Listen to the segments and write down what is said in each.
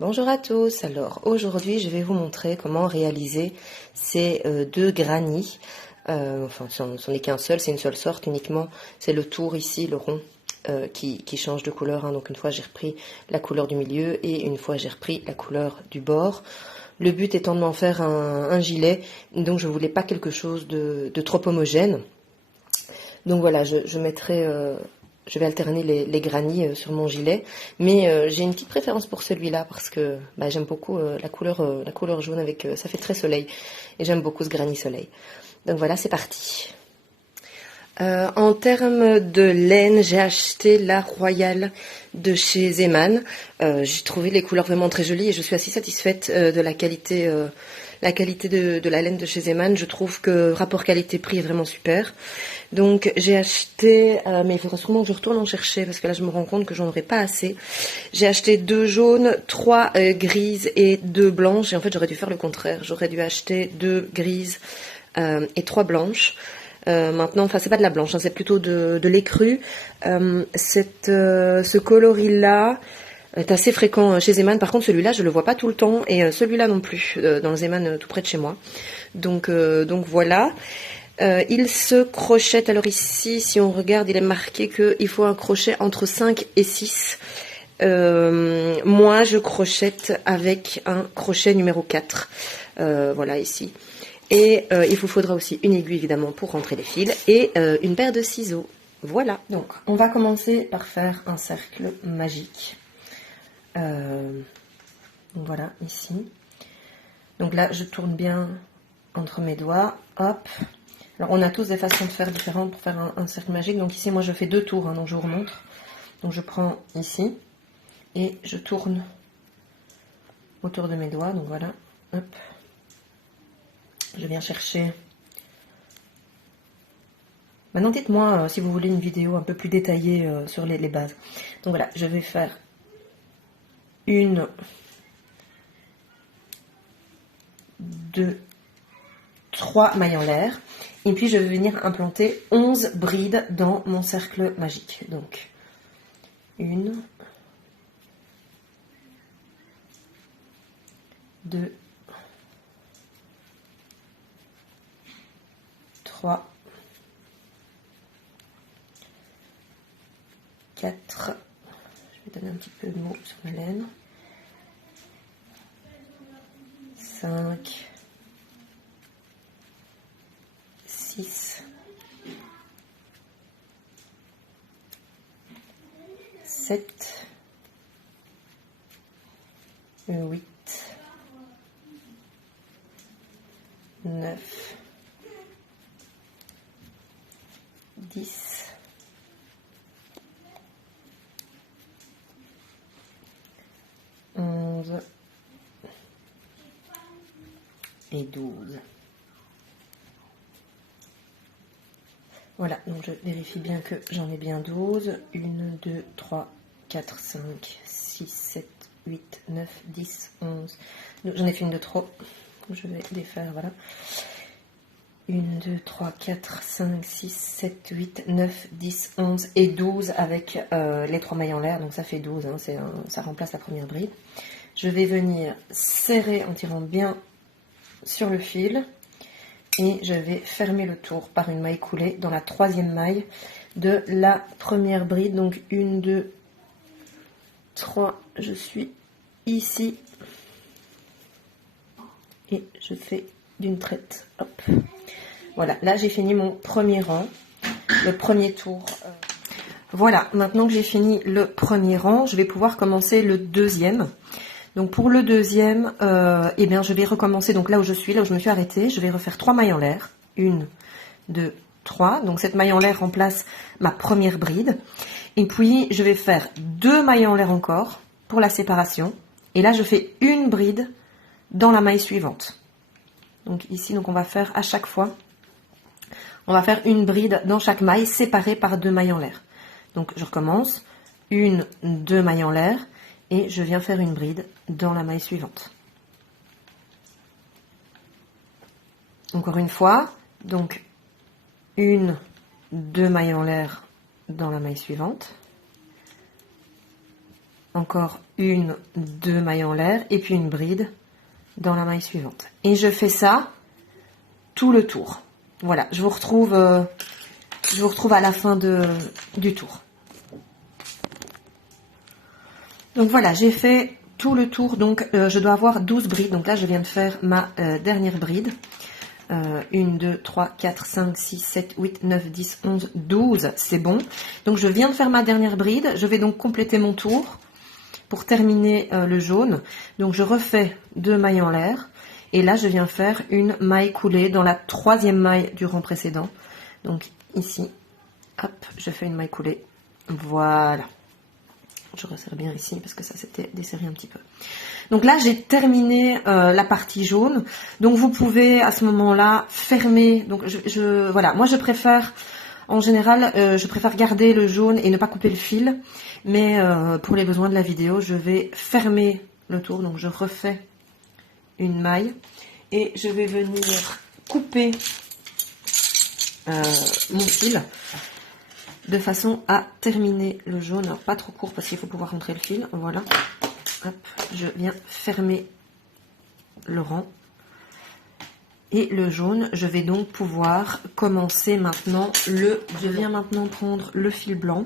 Bonjour à tous, alors aujourd'hui je vais vous montrer comment réaliser ces deux grannies. Enfin ce n'en est qu'un seul, c'est une seule sorte uniquement, c'est le tour ici, le rond qui change de couleur, hein. Donc une fois j'ai repris la couleur du milieu et une fois j'ai repris la couleur du bord. Le but étant de m'en faire un gilet, donc je voulais pas quelque chose de trop homogène. Donc voilà, je mettrai... je vais alterner les grannies sur mon gilet, mais j'ai une petite préférence pour celui-là parce que j'aime beaucoup la couleur jaune avec ça fait très soleil et j'aime beaucoup ce granny soleil. Donc voilà, c'est parti. En termes de laine, j'ai acheté la Royale de chez Zeman. J'ai trouvé les couleurs vraiment très jolies et je suis assez satisfaite de la qualité de la laine de chez Zeman. Je trouve que rapport qualité-prix est vraiment super. Donc j'ai acheté, mais il faudra sûrement que je retourne en chercher parce que là je me rends compte que j'en aurai pas assez. J'ai acheté 2 jaunes, 3 grises et 2 blanches. Et en fait j'aurais dû faire le contraire. J'aurais dû acheter 2 grises et 3 blanches. Maintenant, enfin c'est pas de la blanche, hein, c'est plutôt de l'écru. Ce coloris-là est assez fréquent chez Zeman. Par contre, celui-là, je le vois pas tout le temps et celui-là non plus dans le Zeman tout près de chez moi. Donc voilà. Il se crochette. Alors ici, si on regarde, il est marqué qu'il faut un crochet entre 5 et 6. Moi, je crochette avec un crochet numéro 4. Voilà ici. Et il vous faudra aussi une aiguille évidemment pour rentrer les fils et une paire de ciseaux. Voilà. Donc on va commencer par faire un cercle magique. Voilà ici. Donc là je tourne bien entre mes doigts. Hop. Alors on a tous des façons de faire différentes pour faire un cercle magique. Donc ici moi je fais 2 tours, hein, donc je vous remontre. Donc je prends ici et je tourne autour de mes doigts. Donc voilà. Hop. Je viens chercher. Maintenant, dites-moi si vous voulez une vidéo un peu plus détaillée sur les bases. Donc voilà, je vais faire 1, 2, 3 mailles en l'air. Et puis, je vais venir implanter 11 brides dans mon cercle magique. Donc, 1, 2, 3, 4, je vais donner un petit peu de mots sur ma laine, 5, 6, 7, 8, 9, 10, 11 et 12. Voilà, donc je vérifie bien que j'en ai bien 12. 1, 2, 3, 4, 5, 6, 7, 8, 9, 10, 11. J'en ai fait une de trop. Je vais les faire, voilà. 1, 2, 3, 4, 5, 6, 7, 8, 9, 10, 11 et 12 avec les 3 mailles en l'air. Donc ça fait 12, hein, ça remplace la première bride. Je vais venir serrer en tirant bien sur le fil. Et je vais fermer le tour par une maille coulée dans la 3e maille de la première bride. Donc 1, 2, 3, je suis ici. Et je fais d'une traite. Hop. Voilà, là j'ai fini mon premier rang, le premier tour. Voilà, maintenant que j'ai fini le premier rang, je vais pouvoir commencer le deuxième. Donc pour le deuxième, eh bien je vais recommencer donc là où je me suis arrêtée, je vais refaire 3 mailles en l'air. 1, 2, 3. Donc cette maille en l'air remplace ma première bride. Et puis je vais faire 2 mailles en l'air encore pour la séparation. Et là je fais une bride dans la maille suivante. Donc ici, donc on va faire à chaque fois, on va faire une bride dans chaque maille séparée par 2 mailles en l'air. Donc je recommence, 1, 2 mailles en l'air. Et je viens faire une bride dans la maille suivante. Encore une fois, donc 1, 2 mailles en l'air dans la maille suivante. encore une, deux mailles en l'air et puis une bride dans la maille suivante. Et je fais ça tout le tour. Voilà, je vous retrouve à la fin du tour. Donc voilà, j'ai fait tout le tour, donc je dois avoir 12 brides. Donc là, je viens de faire ma dernière bride. 1, 2, 3, 4, 5, 6, 7, 8, 9, 10, 11, 12, c'est bon. Donc je viens de faire ma dernière bride. Je vais donc compléter mon tour pour terminer le jaune. Donc je refais 2 mailles en l'air. Et là, je viens faire une maille coulée dans la troisième maille du rang précédent. Donc ici, hop, je fais une maille coulée. Voilà. Je resserre bien ici parce que ça s'était desserré un petit peu. Donc là, j'ai terminé la partie jaune. Donc vous pouvez à ce moment-là fermer. Donc voilà, moi je préfère, en général, je préfère garder le jaune et ne pas couper le fil. Mais pour les besoins de la vidéo, je vais fermer le tour. Donc je refais une maille et je vais venir couper mon fil de façon à terminer le jaune. Alors pas trop court parce qu'il faut pouvoir rentrer le fil. Voilà, hop, je viens fermer le rang et le jaune. Je vais donc pouvoir commencer maintenant je viens maintenant prendre le fil blanc.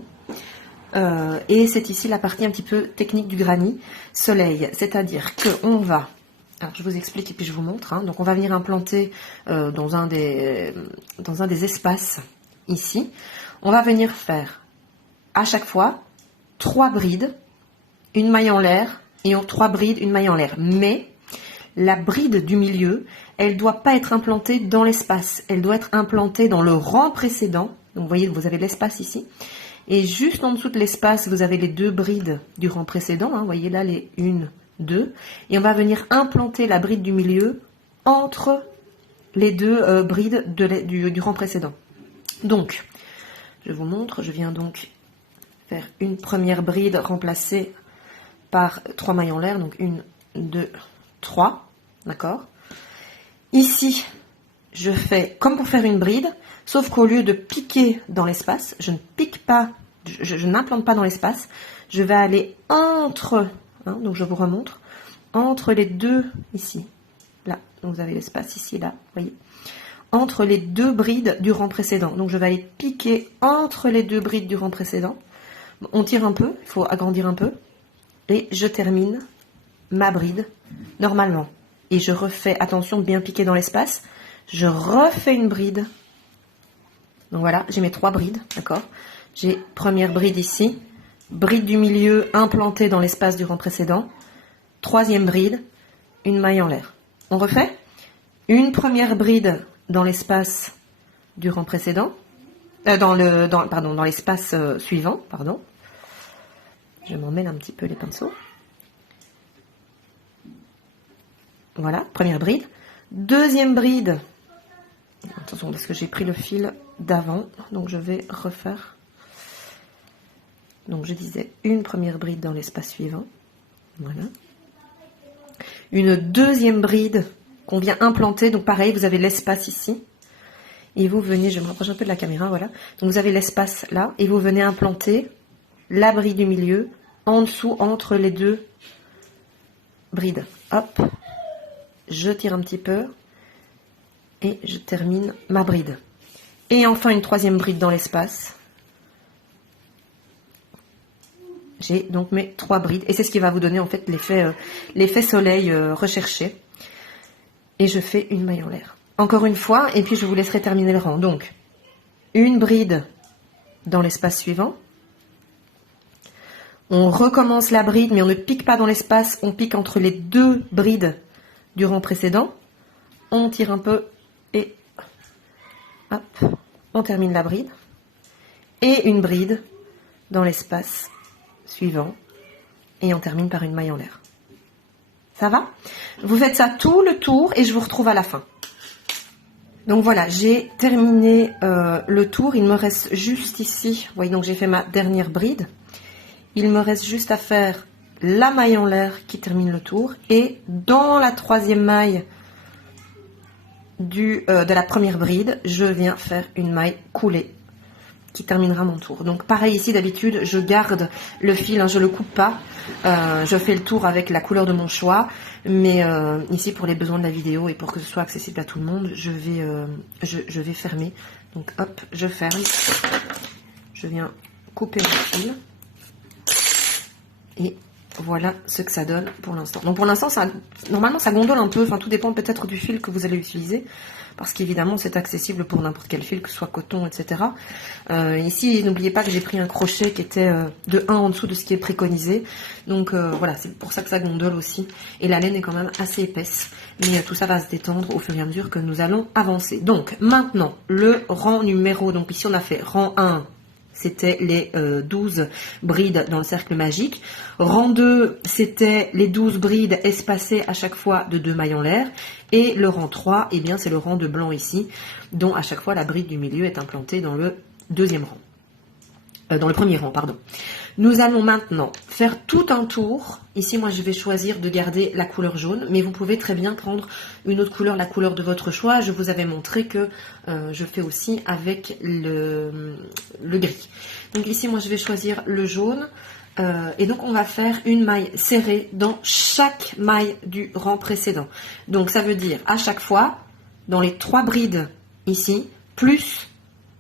Et c'est ici la partie un petit peu technique du granny soleil, c'est-à-dire que on va, alors je vous explique et puis je vous montre, hein. Donc on va venir implanter dans un des espaces ici. On va venir faire à chaque fois 3 brides, une maille en l'air et 3 brides, une maille en l'air. Mais la bride du milieu, elle ne doit pas être implantée dans l'espace, elle doit être implantée dans le rang précédent. Donc vous voyez, vous avez l'espace ici. Et juste en dessous de l'espace, vous avez les 2 brides du rang précédent. Hein, vous voyez là les 1, 2. Et on va venir implanter la bride du milieu entre les 2 brides du rang précédent. Donc, je vous montre. Je viens donc faire une première bride remplacée par 3 mailles en l'air. Donc 1, 2, 3. D'accord. Ici, je fais comme pour faire une bride. Sauf qu'au lieu de piquer dans l'espace, je ne pique pas, je n'implante pas dans l'espace, je vais aller entre, hein, donc je vous remontre, entre les 2 ici, là, donc vous avez l'espace ici, là, vous voyez, entre les 2 brides du rang précédent. Donc je vais aller piquer entre les 2 brides du rang précédent. On tire un peu, il faut agrandir un peu, et je termine ma bride normalement. Et je refais, attention de bien piquer dans l'espace, je refais une bride. Donc voilà, j'ai mes 3 brides, d'accord. J'ai première bride ici, bride du milieu implantée dans l'espace du rang précédent, troisième bride, une maille en l'air. On refait une première bride dans l'espace du rang précédent, dans l'espace suivant, pardon. Je m'en mêle un petit peu les pinceaux. Voilà, première bride. Deuxième bride. Attention, parce que j'ai pris le fil d'avant, donc je vais refaire. Donc je disais une première bride dans l'espace suivant. Voilà. Une deuxième bride qu'on vient implanter. Donc pareil, vous avez l'espace ici. Et vous venez, je me rapproche un peu de la caméra, voilà. Donc vous avez l'espace là, et vous venez implanter la bride du milieu en dessous, entre les 2 brides. Hop, je tire un petit peu. Et je termine ma bride. Et enfin une troisième bride dans l'espace. J'ai donc mes 3 brides. Et c'est ce qui va vous donner en fait l'effet soleil recherché. Et je fais une maille en l'air. Encore une fois, et puis je vous laisserai terminer le rang. Donc, une bride dans l'espace suivant. On recommence la bride, mais on ne pique pas dans l'espace. On pique entre les 2 brides du rang précédent. On tire un peu. Et hop, on termine la bride. Et une bride dans l'espace suivant. Et on termine par une maille en l'air. Ça va? Vous faites ça tout le tour et je vous retrouve à la fin. Donc voilà, j'ai terminé le tour. Il me reste juste ici, vous voyez, donc j'ai fait ma dernière bride. Il me reste juste à faire la maille en l'air qui termine le tour. Et dans la troisième maille de la première bride, je viens faire une maille coulée qui terminera mon tour. Donc pareil ici, d'habitude, je garde le fil, hein, je le coupe pas. Je fais le tour avec la couleur de mon choix. Mais ici, pour les besoins de la vidéo et pour que ce soit accessible à tout le monde, je vais fermer. Donc hop, je ferme. Je viens couper le fil. Et voilà ce que ça donne pour l'instant. Donc pour l'instant, normalement ça gondole un peu, enfin tout dépend peut-être du fil que vous allez utiliser, parce qu'évidemment c'est accessible pour n'importe quel fil, que ce soit coton, etc. Ici, n'oubliez pas que j'ai pris un crochet qui était de 1 en dessous de ce qui est préconisé. Donc voilà, c'est pour ça que ça gondole aussi. Et la laine est quand même assez épaisse. Mais tout ça va se détendre au fur et à mesure que nous allons avancer. Donc maintenant, le rang numéro, donc ici on a fait rang 1. C'était les 12 brides dans le cercle magique. Rang 2, c'était les 12 brides espacées à chaque fois de 2 mailles en l'air. Et le rang 3, eh bien, c'est le rang de blanc ici, dont à chaque fois la bride du milieu est implantée dans le deuxième rang. Dans le premier rang, pardon. Nous allons maintenant faire tout un tour. Ici, moi, je vais choisir de garder la couleur jaune, mais vous pouvez très bien prendre une autre couleur, la couleur de votre choix. Je vous avais montré que je fais aussi avec le gris. Donc ici, moi, je vais choisir le jaune. Et donc, on va faire une maille serrée dans chaque maille du rang précédent. Donc, ça veut dire à chaque fois, dans les 3 brides ici, plus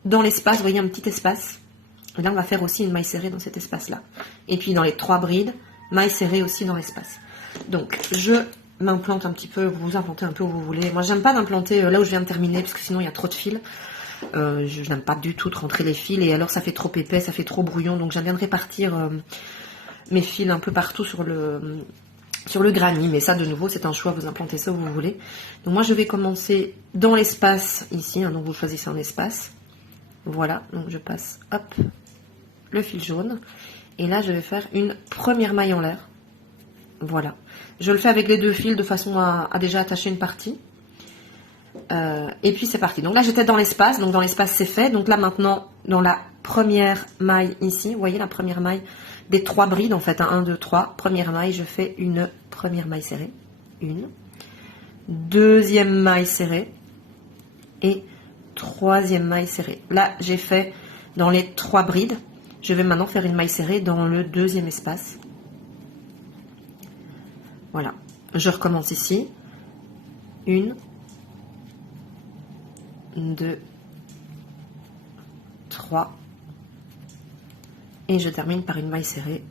dans l'espace, vous voyez un petit espace. Et là, on va faire aussi une maille serrée dans cet espace-là. Et puis, dans les 3 brides, maille serrée aussi dans l'espace. Donc, je m'implante un petit peu, vous vous implantez un peu où vous voulez. Moi, j'aime pas d'implanter là où je viens de terminer, parce que sinon, il y a trop de fils. Je n'aime pas du tout de rentrer les fils, et alors ça fait trop épais, ça fait trop brouillon. Donc, j'aime bien de répartir mes fils un peu partout sur le granit. Mais ça, de nouveau, c'est un choix, vous implantez ça où vous voulez. Donc, moi, je vais commencer dans l'espace ici. Hein, donc, vous choisissez un espace. Voilà, donc je passe, hop, le fil jaune, et là je vais faire une première maille en l'air. Voilà, je le fais avec les 2 fils de façon à déjà attacher une partie, et puis c'est parti. Donc là j'étais dans l'espace, donc dans l'espace c'est fait. Donc là maintenant, dans la première maille ici, vous voyez la première maille des 3 brides en fait, 1, 2, 3, première maille, je fais une première maille serrée, une, deuxième maille serrée, et 3e maille serrée. Là j'ai fait dans les 3 brides. Je vais maintenant faire une maille serrée dans le 2e espace. Voilà. Je recommence ici. 1, 2, 3. Et je termine par une maille serrée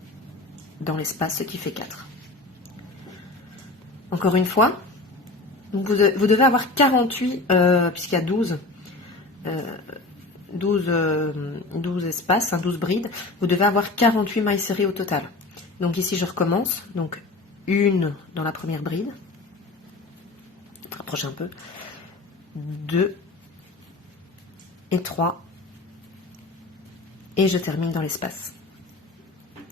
dans l'espace, ce qui fait 4. Encore une fois. Donc vous devez avoir 48, puisqu'il y a 12 espaces, 12 brides, vous devez avoir 48 mailles serrées au total. Donc ici je recommence, donc une dans la première bride, rapprochez un peu, 2 et 3, et je termine dans l'espace.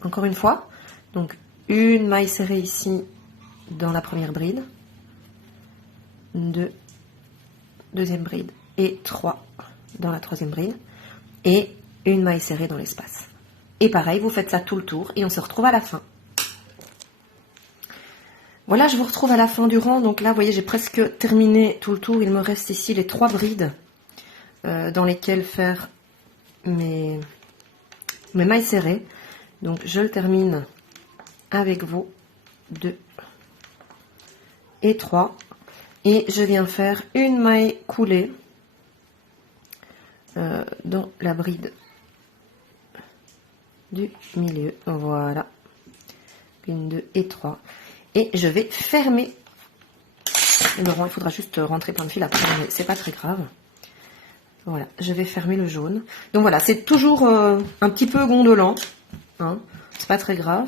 Encore une fois, donc une maille serrée ici dans la première bride, 2, deuxième bride, et 3 dans la 3e bride, et une maille serrée dans l'espace. Et pareil, vous faites ça tout le tour, et on se retrouve à la fin. Voilà, je vous retrouve à la fin du rang. Donc là, vous voyez, j'ai presque terminé tout le tour. Il me reste ici les 3 brides dans lesquelles faire mes mailles serrées. Donc je le termine avec vous, 2 et 3. Et je viens faire une maille coulée dans la bride du milieu. Voilà. 1, 2 et 3. Et je vais fermer le rang. Il faudra juste rentrer plein de fils après, mais c'est pas très grave. Voilà, je vais fermer le jaune. Donc voilà, c'est toujours un petit peu gondolant. Hein, c'est pas très grave.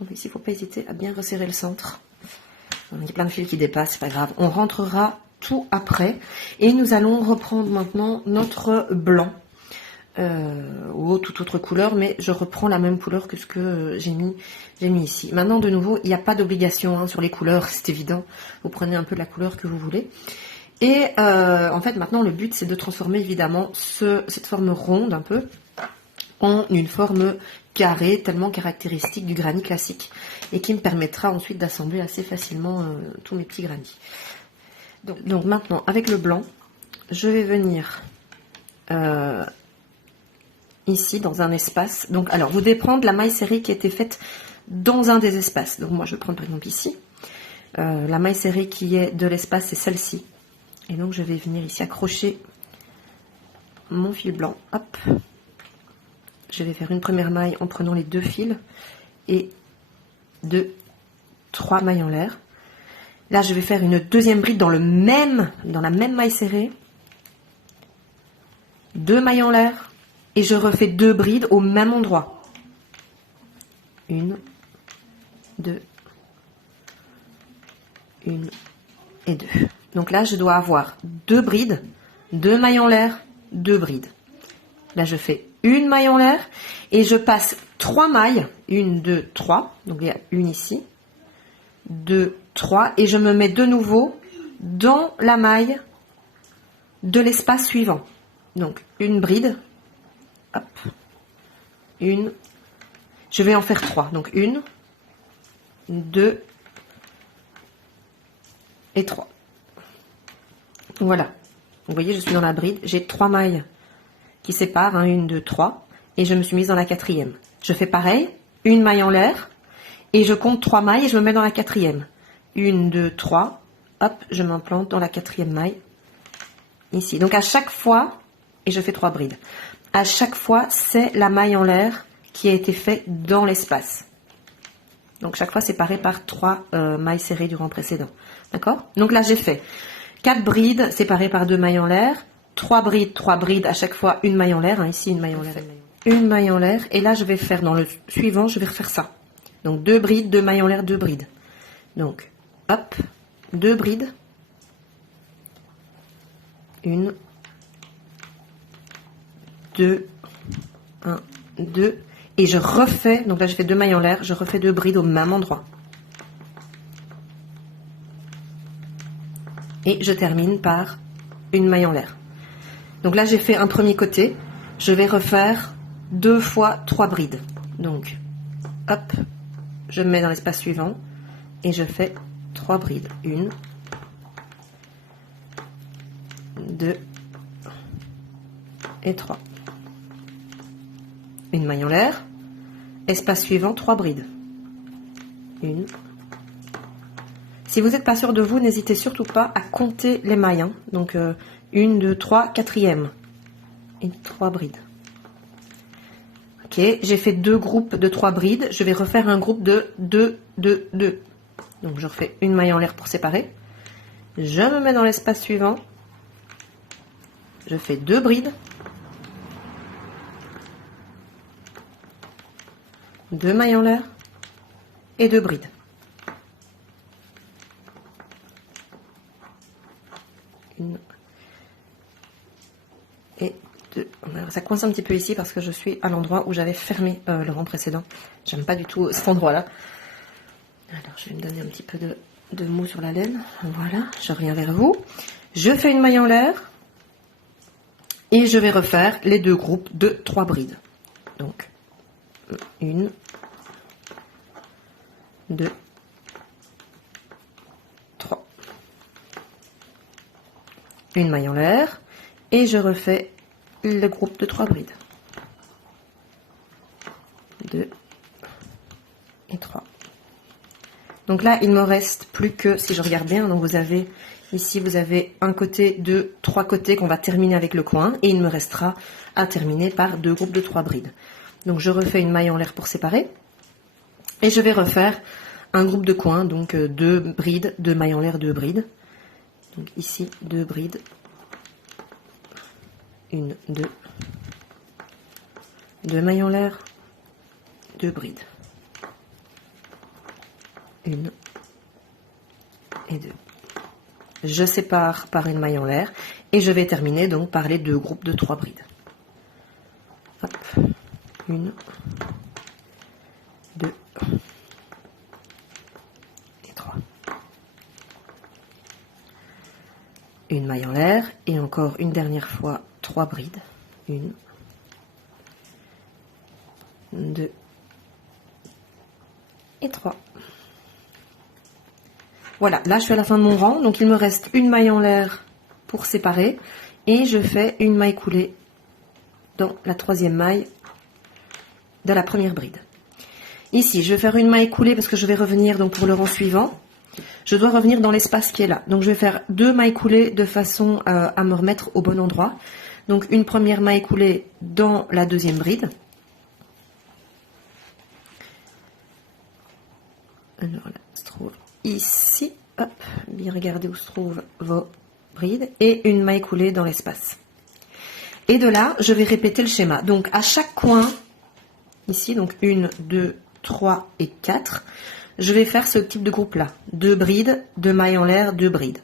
Donc ici, il ne faut pas hésiter à bien resserrer le centre. Il y a plein de fils qui dépassent, c'est pas grave. On rentrera tout après. Et nous allons reprendre maintenant notre blanc. Ou toute autre couleur, mais je reprends la même couleur que ce que j'ai mis ici. Maintenant, de nouveau, il n'y a pas d'obligation sur les couleurs, c'est évident. Vous prenez un peu de la couleur que vous voulez. Et en fait, maintenant, le but, c'est de transformer évidemment cette forme ronde un peu en une forme carrée, tellement caractéristique du granit classique, et qui me permettra ensuite d'assembler assez facilement tous mes petits granits. Donc maintenant, avec le blanc, je vais venir ici dans un espace. Donc, alors, vous devez prendre la maille serrée qui a été faite dans un des espaces. Donc, moi, je vais prendre par exemple ici. La maille serrée qui est de l'espace, c'est celle-ci. Et donc, je vais venir ici accrocher mon fil blanc. Hop. Je vais faire une première maille en prenant les 2 fils et 3 mailles en l'air. Là, je vais faire une deuxième bride dans la même maille serrée. 2 mailles en l'air et je refais 2 brides au même endroit. 1, 2, 1 et 2. Donc là, je dois avoir 2 brides, 2 mailles en l'air, 2 brides. Là, je fais une maille en l'air et je passe 3 mailles. 1, 2, 3. Donc il y a une ici. 2, 3. Et je me mets de nouveau dans la maille de l'espace suivant. Donc une bride. Hop. Une. Je vais en faire 3. Donc 1, 2 et 3. Voilà. Vous voyez, je suis dans la bride. J'ai 3 mailles qui séparent. 1, 2, 3. Et je me suis mise dans la 4e. Je fais pareil. Une maille en l'air. Et je compte 3 mailles et je me mets dans la 4e. 1, 2, 3. Hop, je m'implante dans la 4e maille. Ici. Donc à chaque fois, et je fais 3 brides. À chaque fois, c'est la maille en l'air qui a été faite dans l'espace. Donc chaque fois séparé par 3 mailles serrées du rang précédent. D'accord? Donc là, j'ai fait 4 brides séparées par 2 mailles en l'air. 3 brides, à chaque fois une maille en l'air. Ici, une maille en l'air. Une maille en l'air. Et là, je vais faire dans le suivant, je vais refaire ça. Donc 2 brides, 2 mailles en l'air, 2 brides. Donc, hop, 2 brides. 1, 2, 1, 2. Et je refais, donc là je fais 2 mailles en l'air, je refais 2 brides au même endroit. Et je termine par une maille en l'air. Donc là j'ai fait un premier côté, je vais refaire 2 fois 3 brides. Donc, hop, je me mets dans l'espace suivant et je fais 3 brides. 1, 2 et 3. Une maille en l'air. Espace suivant, 3 brides. 1. Si vous n'êtes pas sûr de vous, n'hésitez surtout pas à compter les mailles. Hein. Donc, 1, 2, 3, 4e. Et 3 brides. Ok, j'ai fait 2 groupes de 3 brides. Je vais refaire un groupe de 2, 2, 2. Donc, je refais une maille en l'air pour séparer. Je me mets dans l'espace suivant. Je fais 2 brides. 2 mailles en l'air et 2 brides. Une et 2. Ça coince un petit peu ici parce que je suis à l'endroit où j'avais fermé le rang précédent. J'aime pas du tout cet endroit-là. Alors, je vais me donner un petit peu de mou sur la laine. Voilà, je reviens vers vous. Je fais une maille en l'air et je vais refaire les 2 groupes de 3 brides. Donc, 1, 2, 3. Une maille en l'air et je refais le groupe de 3 brides. 2 et 3. Donc là, il me reste plus que, si je regarde bien, donc vous avez ici, vous avez un côté, 2, 3 côtés qu'on va terminer avec le coin et il me restera à terminer par 2 groupes de 3 brides. Donc je refais une maille en l'air pour séparer et je vais refaire un groupe de coins, donc 2 brides, 2 mailles en l'air, 2 brides. Donc ici 2 brides, 1, 2, 2 mailles en l'air, 2 brides, 1 et 2. Je sépare par une maille en l'air et je vais terminer donc par les 2 groupes de 3 brides. Hop. 1, 2 et 3. Une maille en l'air et encore une dernière fois 3 brides. 1, 2 et 3. Voilà, là je suis à la fin de mon rang, donc il me reste une maille en l'air pour séparer et je fais une maille coulée dans la 3e maille de la première bride. Ici, je vais faire une maille coulée parce que je vais revenir donc pour le rang suivant. Je dois revenir dans l'espace qui est là. Donc, je vais faire 2 mailles coulées de façon à me remettre au bon endroit. Donc, une première maille coulée dans la deuxième bride. Alors là, se trouve ici. Hop, bien regarder où se trouvent vos brides. Et une maille coulée dans l'espace. Et de là, je vais répéter le schéma. Donc, à chaque coin, ici, donc 1, 2, 3 et 4, je vais faire ce type de groupe-là. 2 brides, 2 mailles en l'air, 2 brides.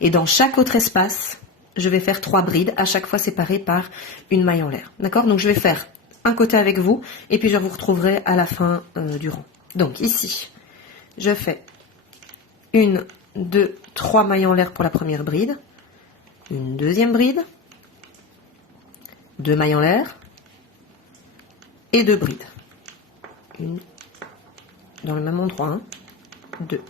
Et dans chaque autre espace, je vais faire 3 brides, à chaque fois séparées par une maille en l'air. D'accord? Donc, je vais faire un côté avec vous, et puis je vous retrouverai à la fin du rang. Donc, ici, je fais 1, 2, 3 mailles en l'air pour la première bride. Une deuxième bride. 2 mailles en l'air et 2 brides. Une dans le même endroit. 1, 2.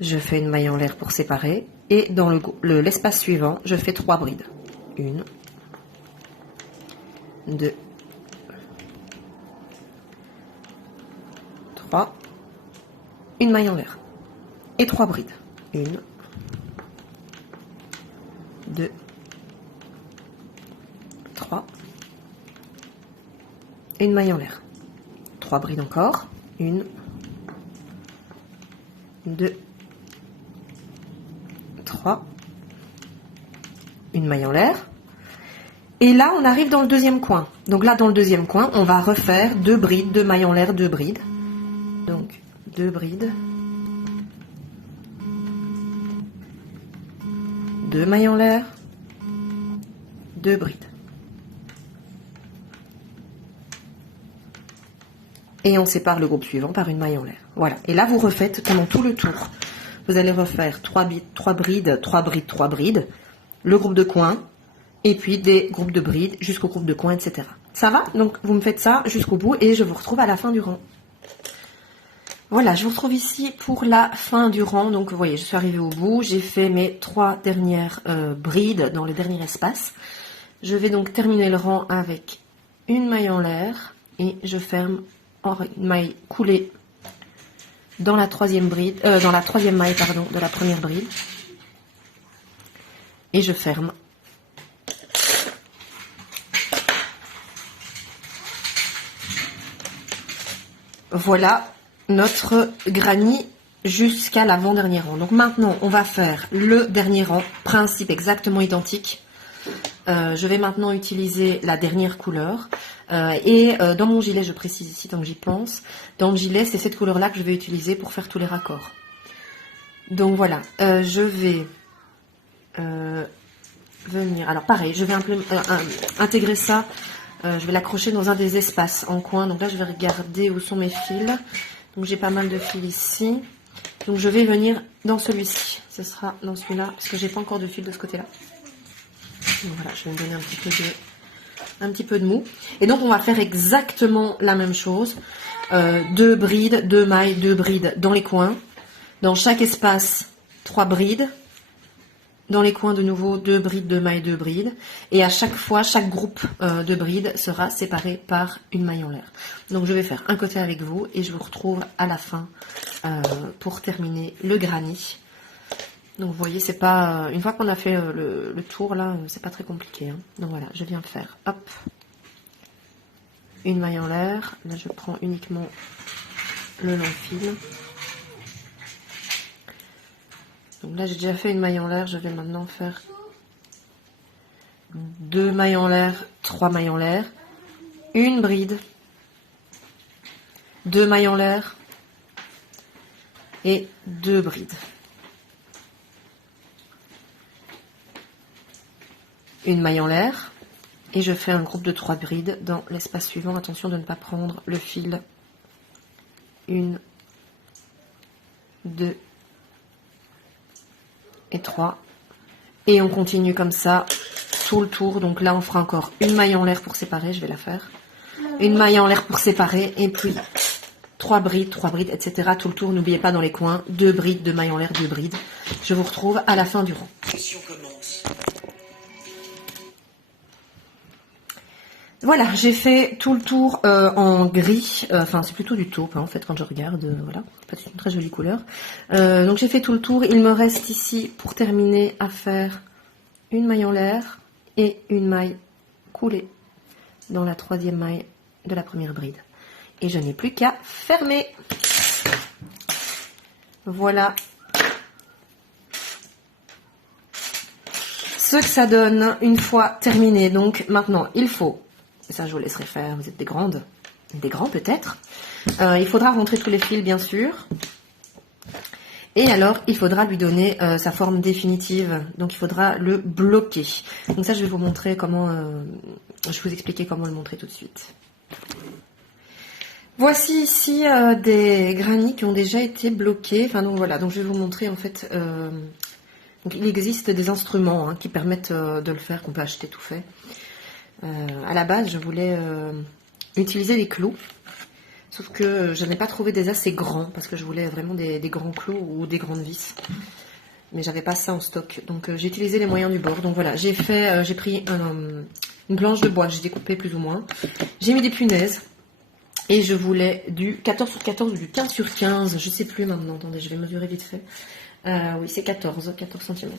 Je fais une maille en l'air pour séparer. Et dans l'espace suivant, je fais 3 brides. 1, 2, 3. Une maille en l'air. Et 3 brides. 1, 2, 3. Et une maille en l'air. 3 brides encore. 1, 2, 3. Une maille en l'air. Et là, on arrive dans le deuxième coin. Donc là, dans le deuxième coin, on va refaire 2 brides, 2 mailles en l'air, 2 brides. Donc, 2 brides. 2 mailles en l'air. 2 brides. Et on sépare le groupe suivant par une maille en l'air. Voilà. Et là, vous refaites pendant tout le tour. Vous allez refaire 3 brides, 3 brides, 3 brides, le groupe de coin, et puis des groupes de brides jusqu'au groupe de coin, etc. Ça va? Donc, vous me faites ça jusqu'au bout et je vous retrouve à la fin du rang. Voilà, je vous retrouve ici pour la fin du rang. Donc, vous voyez, je suis arrivée au bout. J'ai fait mes 3 dernières brides dans le dernier espace. Je vais donc terminer le rang avec une maille en l'air et je ferme une maille coulée dans la troisième bride, dans la troisième maille pardon, de la première bride et je ferme. Voilà notre granny jusqu'à l'avant-dernier rang. Donc maintenant, on va faire le dernier rang, principe exactement identique. Je vais maintenant utiliser la dernière couleur. Dans mon gilet, je précise ici tant que j'y pense, dans le gilet, c'est cette couleur-là que je vais utiliser pour faire tous les raccords. Donc voilà, je vais venir... Alors pareil, je vais intégrer ça, je vais l'accrocher dans un des espaces en coin. Donc là, je vais regarder où sont mes fils. Donc j'ai pas mal de fils ici. Donc je vais venir dans celui-ci. Ce sera dans celui-là, parce que j'ai pas encore de fil de ce côté-là. Donc voilà, je vais me donner un petit peu de mou. Et donc on va faire exactement la même chose. 2 brides, 2 mailles, 2 brides dans les coins. Dans chaque espace, 3 brides. Dans les coins de nouveau, 2 brides, 2 mailles, 2 brides. Et à chaque fois, chaque groupe de brides sera séparé par une maille en l'air. Donc je vais faire un côté avec vous et je vous retrouve à la fin pour terminer le granny. Donc vous voyez, c'est pas une fois qu'on a fait le tour là, c'est pas très compliqué. Hein. Donc voilà, je viens faire hop, une maille en l'air. Là, je prends uniquement le long fil. Donc là, j'ai déjà fait une maille en l'air. Je vais maintenant faire 2 mailles en l'air, 3 mailles en l'air, une bride, 2 mailles en l'air et 2 brides. Une maille en l'air et je fais un groupe de 3 brides dans l'espace suivant. Attention de ne pas prendre le fil. 1, 2 et 3. Et on continue comme ça tout le tour. Donc là, on fera encore une maille en l'air pour séparer. Je vais la faire. Une maille en l'air pour séparer et puis 3 brides, etc. Tout le tour. N'oubliez pas dans les coins, 2 brides, 2 mailles en l'air, 2 brides. Je vous retrouve à la fin du rang. Voilà, j'ai fait tout le tour en gris, enfin c'est plutôt du taupe hein, en fait quand je regarde, voilà, c'est une très jolie couleur. Donc j'ai fait tout le tour, il me reste ici pour terminer à faire une maille en l'air et une maille coulée dans la 3e maille de la première bride. Et je n'ai plus qu'à fermer. Voilà ce que ça donne une fois terminé. Donc maintenant il faut... Ça, je vous laisserai faire. Vous êtes des grandes. Des grands, peut-être. Il faudra rentrer tous les fils, bien sûr. Et alors, il faudra lui donner sa forme définitive. Donc, il faudra le bloquer. Donc ça, je vais vous montrer comment... je vais vous expliquer comment le montrer tout de suite. Voici ici des granits qui ont déjà été bloqués. Enfin, donc voilà. Donc, je vais vous montrer, en fait... donc, il existe des instruments hein, qui permettent de le faire, qu'on peut acheter tout fait. À la base, je voulais utiliser des clous, sauf que je n'ai pas trouvé des assez grands, parce que je voulais vraiment des grands clous ou des grandes vis. Mais j'avais pas ça en stock, donc j'ai utilisé les moyens du bord. Donc voilà, j'ai pris une planche de bois, j'ai découpé plus ou moins. J'ai mis des punaises, et je voulais du 14 sur 14 ou du 15 sur 15, je sais plus maintenant, attendez, je vais mesurer vite fait. Oui, c'est 14 cm.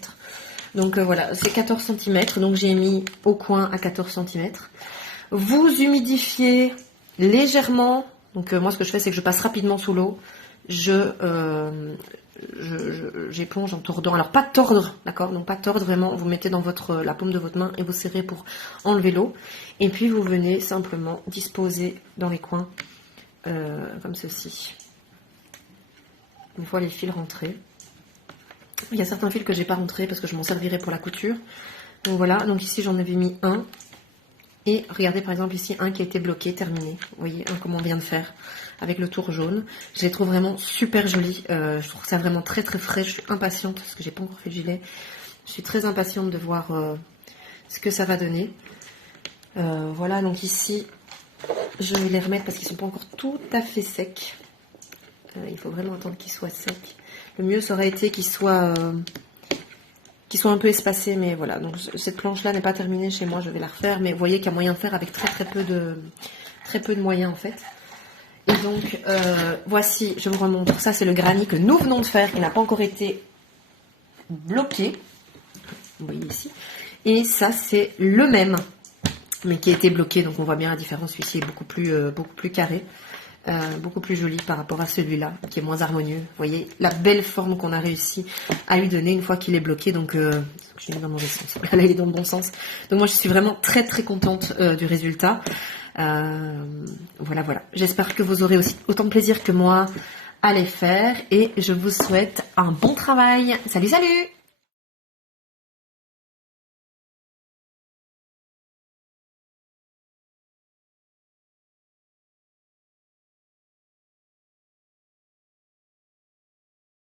Donc voilà, c'est 14 cm, donc j'ai mis au coin à 14 cm. Vous humidifiez légèrement, donc moi ce que je fais c'est que je passe rapidement sous l'eau, j'éponge en tordant, alors pas tordre, d'accord, donc pas tordre vraiment, vous mettez dans la paume de votre main et vous serrez pour enlever l'eau, et puis vous venez simplement disposer dans les coins, comme ceci, une fois les fils rentrés. Il y a certains fils que j'ai pas rentrés parce que je m'en servirai pour la couture. Donc voilà, donc ici j'en avais mis un. Et regardez par exemple ici un qui a été bloqué, terminé. Vous voyez comme on vient de faire avec le tour jaune. Je les trouve vraiment super jolis. Je trouve ça vraiment très très frais. Je suis impatiente parce que j'ai pas encore fait le gilet. Je suis très impatiente de voir ce que ça va donner. Voilà, donc ici je vais les remettre parce qu'ils sont pas encore tout à fait secs. Il faut vraiment attendre qu'ils soient secs. Le mieux, ça aurait été qu'ils soient un peu espacés, mais voilà. Donc cette planche-là n'est pas terminée chez moi, je vais la refaire, mais vous voyez qu'il y a moyen de faire avec très peu de moyens en fait. Et donc voici, je vous remontre. Ça, c'est le granit que nous venons de faire, qui n'a pas encore été bloqué. Vous voyez ici. Et ça, c'est le même, mais qui a été bloqué. Donc on voit bien la différence. Celui-ci est beaucoup plus carré. Beaucoup plus joli par rapport à celui-là qui est moins harmonieux. Vous voyez la belle forme qu'on a réussi à lui donner une fois qu'il est bloqué. Donc je suis dans le mauvais sens. Là il est dans le bon sens. Donc moi je suis vraiment très très contente du résultat. Voilà. J'espère que vous aurez aussi autant de plaisir que moi à les faire et je vous souhaite un bon travail. Salut.